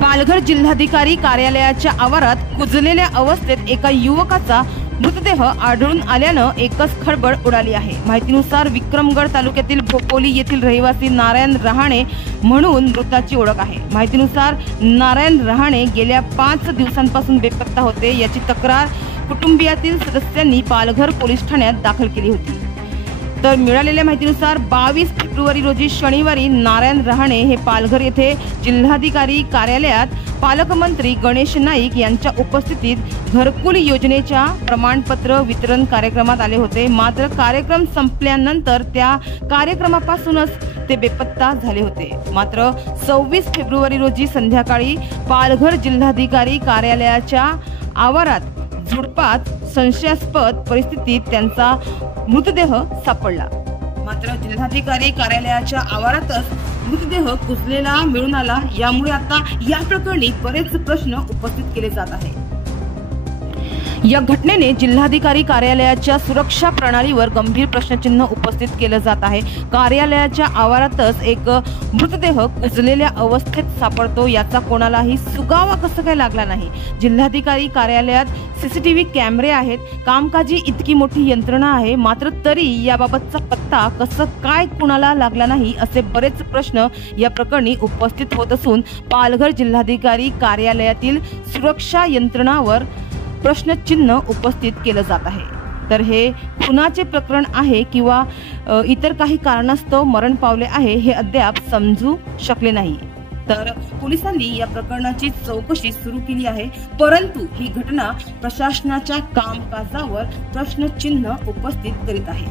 पालघर जिल्हाधिकारी कार्यालयाच्या आवारात कुजलेल्या अवस्थेत एका युवकाचा मृतदेह आढळून आल्यानं एकच खळबळ उडाली आहे। माहितीनुसार विक्रमगड तालुक्यातील भोपोली येथील रहिवासी नारायण रहाणे म्हणून मृताची ओळख आहे। माहितीनुसार नारायण रहाणे गेल्या 5 दिवसांपासून बेपत्ता होते। याची तक्रार कुटुंबियातील सदस्यांनी पालघर पोलीस ठाण्यात दाखल केली होती। तर मिळालेल्या माहितीनुसार 22 फेब्रुवारी रोजी शनिवारी नारायण रहाणे हे पालघर येथे जिल्हाधिकारी कार्यालयात पालकमंत्री गणेश नाईक यांच्या उपस्थितीत घरकुल योजनेच्या प्रमाणपत्र वितरण कार्यक्रमात आले होते। मात्र कार्यक्रम संपल्यानंतर त्या कार्यक्रमापासूनच ते बेपत्ता झाले होते। मात्र 26 फेब्रुवारी रोजी संध्याकाळी पालघर जिल्हाधिकारी कार्यालयाच्या आवारात झुडपात संशयास्पद परिस्थितीत त्यांचा मृतदेह सापडला। मात्र जिल्हाधिकारी कार्यालयाच्या आवारातच मृतदेह कुजलेला मिळून आला। यामुळे आता या प्रकरणी बरेच प्रश्न उपस्थित केले जात आहेत। या घटनेने जिल्हाधिकारी कार्यालयाच्या सुरक्षा प्रणालीवर गंभीर प्रश्नचिन्ह उपस्थित केलं जात आहे। कार्यालयाच्या आवारातच एक मृतदेह कुजलेल्या अवस्थेत सापडतो, याचा कोणालाही सुगावा कसं काय लागला नाही। जिल्हाधिकारी कार्यालयात सीसीटीव्ही कॅमेरे आहेत, कामकाजी इतकी मोठी यंत्रणा आहे, मात्र तरी याबाबतचा पत्ता कसं काय कुणाला लागला नाही असे बरेच प्रश्न या प्रकरणी उपस्थित होत असून पालघर जिल्हाधिकारी कार्यालयातील सुरक्षा यंत्रणावर प्रश्नचिन्ह उपस्थित केलं जात आहे। तर हे खुनाचे प्रकरण आहे किंवा इतर काही कारणास्तव मरण पावले आहे हे अद्याप समजू शकले नाही। तर पोलिसांनी या प्रकरणाची चौकशी सुरू केली आहे, परंतु ही घटना प्रशासनाच्या कामकाजावर प्रश्नचिन्ह उपस्थित करीत आहे।